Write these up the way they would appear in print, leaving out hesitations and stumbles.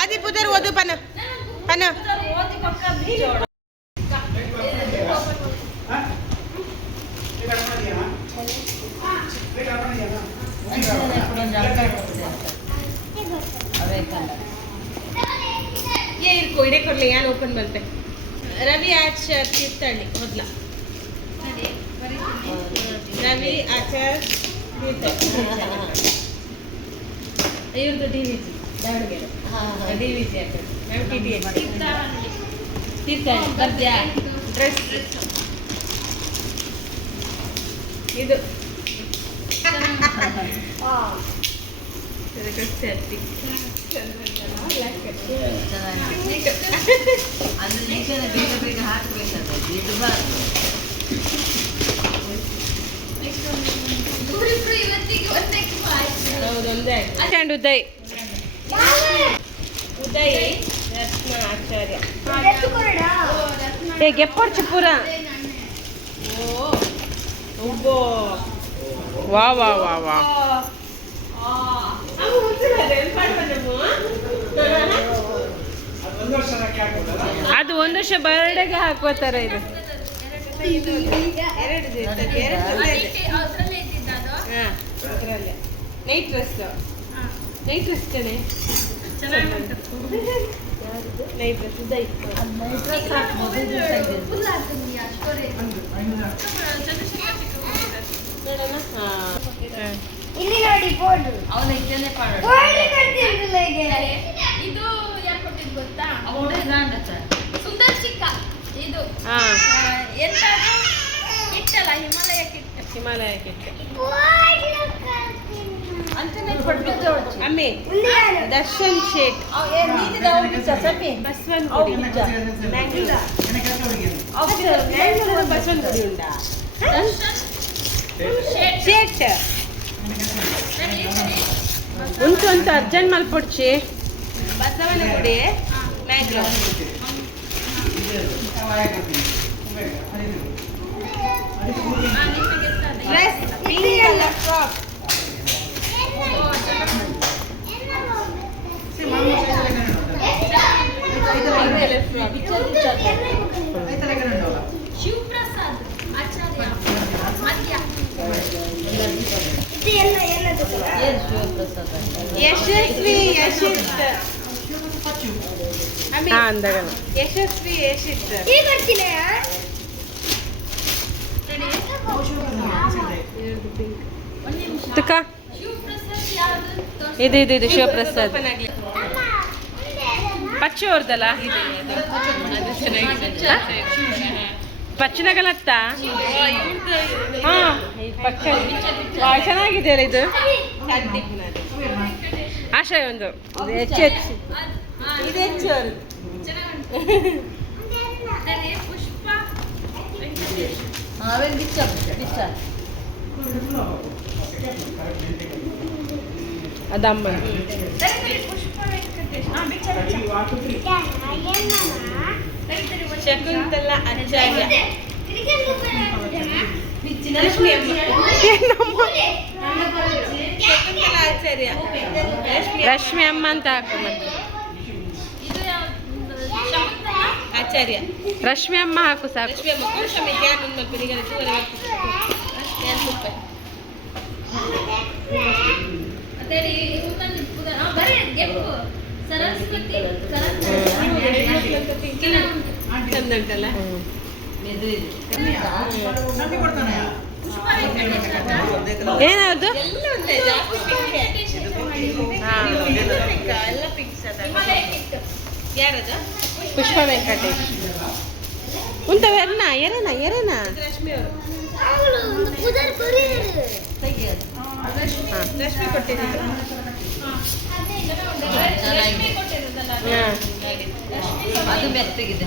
ಆದಿ ಪುದರ್ ಓದು ಪನ ಪನ ये इनको इडे ಕೊಡ್ಲಿ ಯಾನ್ ಓಪನ್ ಬಲ್ಪೆ ರವಿ ಆಚಾರ್ ತೀರ್ಥಹಳ್ಳಿ ಮೊದಲ ರವಿ ಆಚಾರ್ ತೀರ್ಥಹಳ್ಳಿ ಇವ್ರದ್ದು ಡಿವಿಜಿ ದಾವಣಗೆರೆ ಡಿವಿಜಿ ಆಚಾರ್ ನಾವು ಟಿಟಿಎಚ್ ತೀರ್ಥಹಳ್ಳಿ ಬರ್ದ್ಯಾ ಡ್ರೆಸ್ ಇದು ಉದಯ್ ಉದಯ್ ರತ್ನ ಆಚಾರ್ಯ ಗೆಪ್ಪೊಡ್ಚು ಪೂರ ವಾ ವಾ ವಾ ವಾ ಅದು ಒಂದು ವರ್ಷ ಬರ್ಡೇಗೆ ಹಾಕೋತಾರೆ ಇದು ನೈಟ್ ಡ್ರೆಸ್ ನೈಟ್ ಡ್ರೆಸ್ ಕಣೆ ನೈಟ್ ಡ್ರೆಸ್ ಇಲ್ಲಿ ನೋಡಿ ಬೋರ್ಡ್ ಅವನ ಇದ್ದೇನೆ ಪಾಡು ಇದು ಯಾಕೆ ಕೊಟ್ಟಿದ್ದು ಗೊತ್ತಾ ಅವಳು ಗ್ರಾಂಡ್ ಅಚ್ಚ ಸುಂದರ್ ಚಿಕ್ಕ ಇದು ಎಂತ ಇಟ್ಟಲ್ಲ ಹಿಮಾಲಯ ಕಿಟ್ ಅಂತಾನೆ ಕೊಟ್ಟಿದ್ದು ಅಮ್ಮೆ ದರ್ಶನ್ ಶೇಟ್ ಬಸವನ್ ಗುಡಿ ಮ್ಯಾಂಗ್ಳೂರು ಬಸವನ್ ಗುಡಿ ಉಂಟಾ ಶೇಟ್ ಉಂಟು ಅಂತ ಅರ್ಜೆಂಟ್ ಮಲ್ಪೊಡ್ಚಿ Basavanagudi Mangalore dress pink colour frock Shivaprasad Acharya ಮಧ್ಯ ಯಶಸ್ವಿ ಯಶಿತ್ ಯಶಸ್ವಿ ಯಶಿತ್ ಇದು ಇದು ಇದು ಶಿವಪ್ರಸಾದ್ ಪಚ್ಚು ಅವ್ರದಲ್ಲ ಪಚ್ಚನಗಲತ್ತ ಹಾ ಪಕ್ಕ ಚೆನ್ನಾಗಿದೆ ಅಲ್ಲ ಇದು ಆಶಯ ಒಂದು ಹೆಚ್ಚು ಹೆಚ್ಚು ಇದು ಹೆಚ್ಚು ಪುಷ್ಪ ಅದಮ್ಮ ಪುಷ್ಪ ಶಕುಂತಲಾ ಆಚಾರ್ಯ ಶಕುಂತಲಾ ಆಚಾರ್ಯ ರಶ್ಮಿ ಅಮ್ಮ ಅಂತ ಹಾಕು ಮತ್ತೆ ಆಚಾರ್ಯ ರಶ್ಮಿ ಅಮ್ಮ ಹಾಕು ಸಾಕು ರಶ್ಮಿ ಅಮ್ಮ ಕೋಶಮಿ ಜ್ಞಾನ ಮಕ್ಕಳಿಗೆ ಸರಸ್ವತಿ ಚಂದಂಟಲ್ಲ ಏನದು ಯಾರದ ಪುಷ್ಪ ವೆಂಕಟೇಶ್ ಉಂಟವೆನ್ನ ಎರೆನಾ ಎರೆನಾ ರಶ್ಮಿ ಅವರು ರಶ್ಮಿ ಕೊಟ್ಟಿದ್ದು ಅದು ಮೆತ್ತಗಿದೆ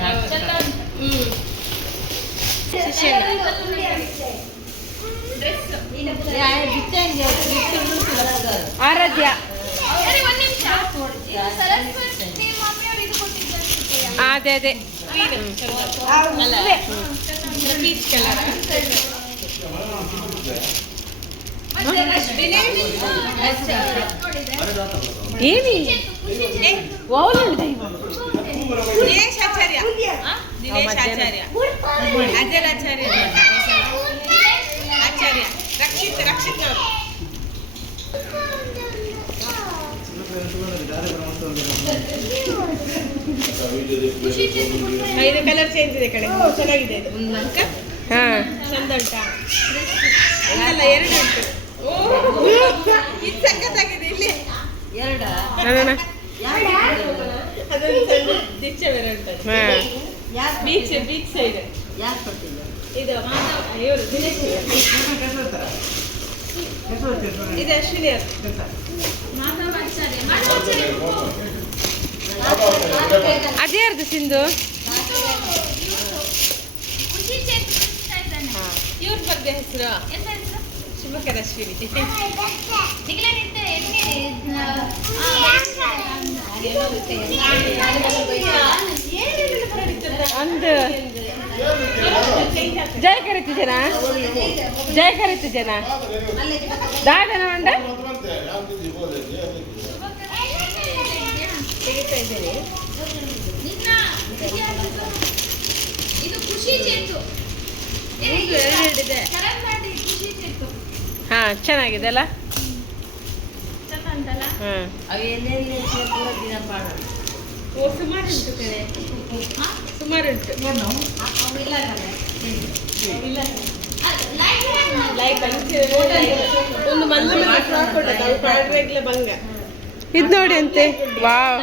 ಆರಾಧ್ಯ ಅದೇ ಅದೇ ಪೀಚ್ ಕಲರ್ ಏನಿ ದಿನೇಶ್ ಆಚಾರ್ಯ ದಿನೇಶ್ ಆಚಾರ್ಯ ಅಜಲ್ ಆಚಾರ್ಯ ಆಚಾರ್ಯ ರಕ್ಷಿತ್ ಅವರು ಇದು ಕಲರ್ ಚೇಂಜ್ ಇದೆ ಕಡೆ ಚೆನ್ನಾಗಿದೆ ಇದು ಅಕ್ಕ ಚಂದ ಉಂಟಾ ಅಲ್ಲ 2 ಉಂಟು ಇದು ಸಖತ್ತಾಗಿದೆ ಇಲ್ಲಿ ಅದೊಂದು ಸಣ್ಣ ದಿಚ್ಚ ಬೇರೆ ಉಂಟು ಬೀಚ್ ಸೈಡ್ ಇದು ಇವರು ದಿನೇಶ್ ಇದು ಅಶ್ವಿನಿ ಅದೇ ಯಾರ್ದು ಸಿಂಧು ಇವ್ರ ಬಗ್ಗೆ ಹೆಸರು ಶಿವಕರ ಅಶ್ವಿನಿ ಅಂದು ಜಯ ಕರೀತು ಜನ ದಾದನ ಉಂಡ ಇದು ಖುಷಿ ಚೇತು ಹಾ ಚೆನ್ನಾಗಿದೆ ಅಲ್ಲ ಚಂದ ಅಂತಲ್ಲ ಸುಮಾರು ಉಂಟು ಕಡೆ ಸುಮಾರು ಉಂಟು ಒಂದು ಮಂದು ಬಂಗ ಇದು ನೋಡಿ ಅಂತೆ ವಾವ್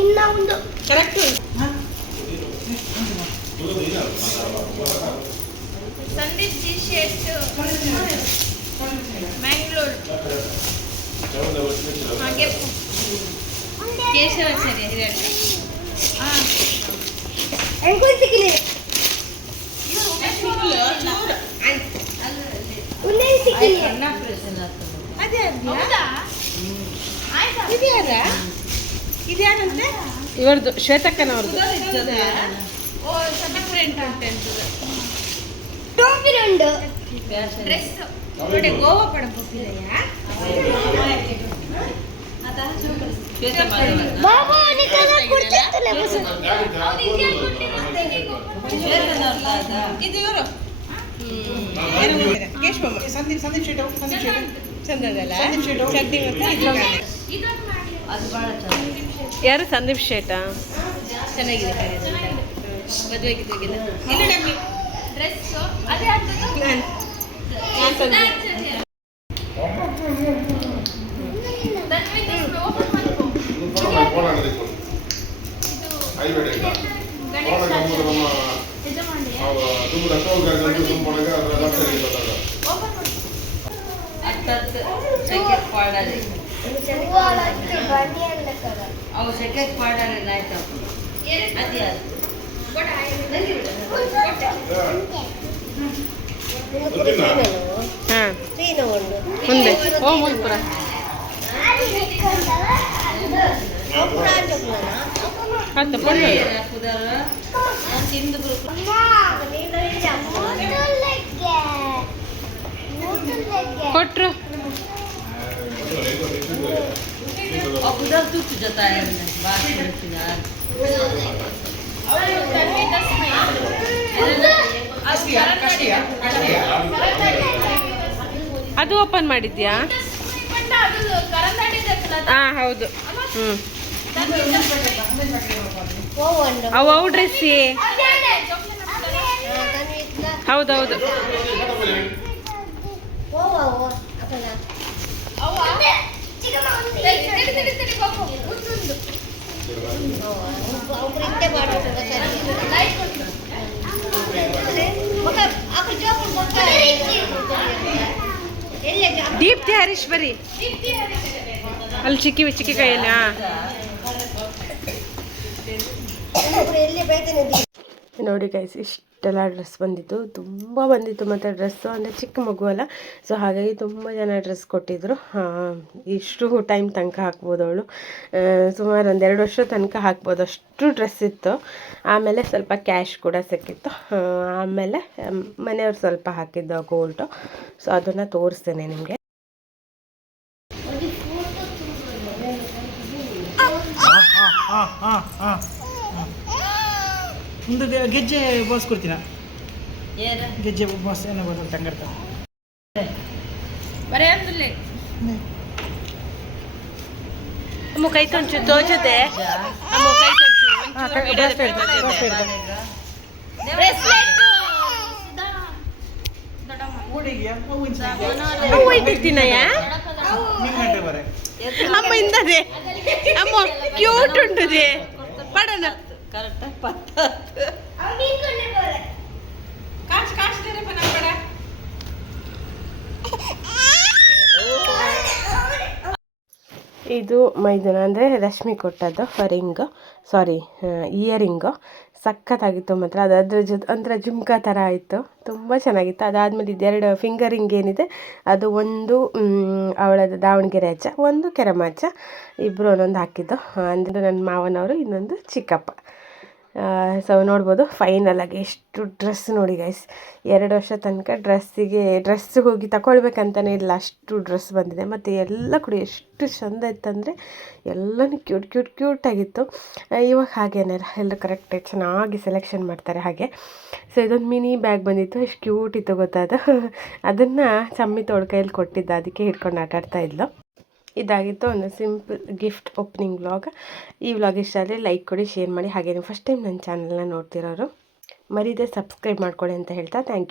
ಇಲ್ಲ ಕರೆಕ್ಟ್ ಸಂದೀಪ್ ಜಿ ಶೇಟ್ ಮ್ಯಾಂಗ್ಳೂರ್ ಹಾಗೆ ಕೇಶವಾಚಾರ್ಯ ಹಿರಿಯಡ್ಡ ಇದ್ಯಾರಂತೆ ಇವ್ರದ್ದು ಶ್ವೇತಕ್ಕನವ್ರದ್ದು ಡ್ರೆಸ್ ಗೋವಾ ಪಡ ಇದು ಇವರು ಸಂದೀಪ್ ಚಂದದಲ್ಲ ಚಡ್ಡಿ ಯಾರು ಸಂದೀಪ್ ಶೇಟ ಚೆನ್ನಾಗಿದೆ ಮದುವೆಗಿದ್ದಾಗಿಲ್ಲ ಇಲ್ಲ ಡಮ್ಮಿ ಡ್ರೆಸ್ ಅದೇ ಅವು ಸೆಕೆಂಡ್ ಪಾಡಲ್ಲಿ ಆಯ್ತು ಅದೇ ಹಾಂ ಮುಂದೆ ಓ ಮುಲ್ಪುರ ಹತ್ತು ಪೊಳ್ಳೆ ಕೊಟ್ರು ತುತ್ತು ಜೊತೆ ಅದು ಓಪನ್ ಮಾಡಿದ್ಯಾ ಹಾ ಹೌದು ಅವು ಡ್ರೆಸ್ ಹೌದೌದು ದೀಪ್ತಿ ಹರೀಶ್ವರಿ ಅಲ್ಲಿ ಚಿಕ್ಕಿ ಕೈಯಲ್ಲಿ ನೋಡಿ ಗೈಸ್ ಇಷ್ಟು ಇಷ್ಟೆಲ್ಲ ಡ್ರೆಸ್ ಬಂದಿತ್ತು, ತುಂಬ ಬಂದಿತ್ತು. ಮತ್ತು ಡ್ರೆಸ್ಸು ಅಂದರೆ ಚಿಕ್ಕ ಮಗು ಅಲ್ಲ, ಸೊ ಹಾಗಾಗಿ ತುಂಬ ಜನ ಡ್ರೆಸ್ ಕೊಟ್ಟಿದ್ದರು. ಇಷ್ಟು ಟೈಮ್ ತನಕ ಹಾಕ್ಬೋದು ಅವಳು, ಸುಮಾರು ಒಂದು 2 ವರ್ಷ ತನಕ ಹಾಕ್ಬೋದು, ಅಷ್ಟು ಡ್ರೆಸ್ ಇತ್ತು. ಆಮೇಲೆ ಸ್ವಲ್ಪ ಕ್ಯಾಶ್ ಕೂಡ ಸಿಕ್ಕಿತ್ತು. ಆಮೇಲೆ ಮನೆಯವ್ರು ಸ್ವಲ್ಪ ಹಾಕಿದ್ದು ಗೋಲ್ಡು, ಸೊ ಅದನ್ನು ತೋರಿಸ್ತೇನೆ ನಿಮಗೆ. ಒಂದು ಗೆಜ್ಜೆ ಬಾಸ್ ಕೊಡ್ತೀನ, ಏನ ಗೆಜ್ಜೆ ಬಾಸ್ ಏನೋ ಬರ್ತದೆ ತಂಗಡ್ತ ಬರೇ ಅಂದ್ರಲ್ಲೇ ಅಮ್ಮ ಕೈ ತೊಂಚು ತೋಚದೆ, ಅಮ್ಮ ಕೈ ತೊಂಚು ಇಟ್ಟಿದ್ದೀನಯ್ಯ. ಅಮ್ಮ ಇಂದದೆ ಅಮ್ಮ ಕ್ಯೂಟ್ ಉಂಟುದೆ ಪಡನ ಕರೆಕ್ಟಾಗಿ 10 ಕಾಶ್ ಕಾಶ್ ತೆರೆ ಪನ ಪಡ. ಇದು ಮೈದುನ ಅಂದರೆ ರಶ್ಮಿ ಕೊಟ್ಟದ್ದು ರಿಂಗ್, ಸಾರಿ ಇಯರಿಂಗು. ಸಖತ್ತಾಗಿತ್ತು ಮಾತ್ರ. ಅದು ಅದ್ರ ಜೊತೆ ಒಂಥರ ಜುಮ್ಕಾ ಥರ ಆಯಿತು, ತುಂಬ ಚೆನ್ನಾಗಿತ್ತು. ಅದಾದಮೇಲೆ ಇದೆರಡು ಫಿಂಗರಿಂಗ್ ಏನಿದೆ ಅದು ಒಂದು ಅವಳದು ದಾವಣಗೆರೆ ಅಜ್ಜ, ಒಂದು ಕೆರಮಜ್ಜ, ಇಬ್ಬರು ಒಂದೊಂದು ಹಾಕಿದ್ದು. ಅಂದರೆ ನನ್ನ ಮಾವನವರು, ಇನ್ನೊಂದು ಚಿಕ್ಕಪ್ಪ. ಸೊ ನೋಡ್ಬೋದು ಫೈನಲ್ ಆಗಿ ಎಷ್ಟು ಡ್ರೆಸ್ ನೋಡಿ ಗೈಸ್. 2 ವರ್ಷ ತನಕ ಡ್ರೆಸ್ಸಿಗೆ ಹೋಗಿ ತಗೊಳ್ಬೇಕಂತಲೇ ಇಲ್ಲ, ಅಷ್ಟು ಡ್ರೆಸ್ ಬಂದಿದೆ. ಮತ್ತು ಎಲ್ಲ ಕೂಡ ಎಷ್ಟು ಚೆಂದ ಇತ್ತಂದರೆ ಎಲ್ಲನೂ ಕ್ಯೂಟಾಗಿತ್ತು. ಇವಾಗ ಹಾಗೇನಲ್ಲ, ಎಲ್ಲರೂ ಕರೆಕ್ಟಾಗಿ ಚೆನ್ನಾಗಿ ಸೆಲೆಕ್ಷನ್ ಮಾಡ್ತಾರೆ ಹಾಗೆ. ಸೊ ಇದೊಂದು ಮಿನಿ ಬ್ಯಾಗ್ ಬಂದಿತ್ತು, ಎಷ್ಟು ಕ್ಯೂಟ್ ಇತ್ತು ಗೊತ್ತಾದ. ಅದನ್ನು ಚಮ್ಮಿ ತೋಳ ಕೈಯಲ್ಲಿ ಕೊಟ್ಟಿದ್ದ, ಅದಕ್ಕೆ ಹಿಡ್ಕೊಂಡು ಆಟಾಡ್ತಾ ಇದ್ಲು. ಇದಾಗಿತ್ತು ಒಂದು ಸಿಂಪಲ್ ಗಿಫ್ಟ್ ಓಪನಿಂಗ್ ವ್ಲಾಗ್. ಈ ವ್ಲಾಗ್ ಇಷ್ಟ ಆದರೆ ಲೈಕ್ ಕೊಡಿ, ಶೇರ್ ಮಾಡಿ. ಹಾಗೆ ನೀವು ಫಸ್ಟ್ ಟೈಮ್ ನನ್ನ ಚಾನಲ್ನ ನೋಡ್ತಿರೋರು ಮರೀದೆ ಸಬ್ಸ್ಕ್ರೈಬ್ ಮಾಡ್ಕೊಳ್ಳಿ ಅಂತ ಹೇಳ್ತಾ ಥ್ಯಾಂಕ್ ಯು.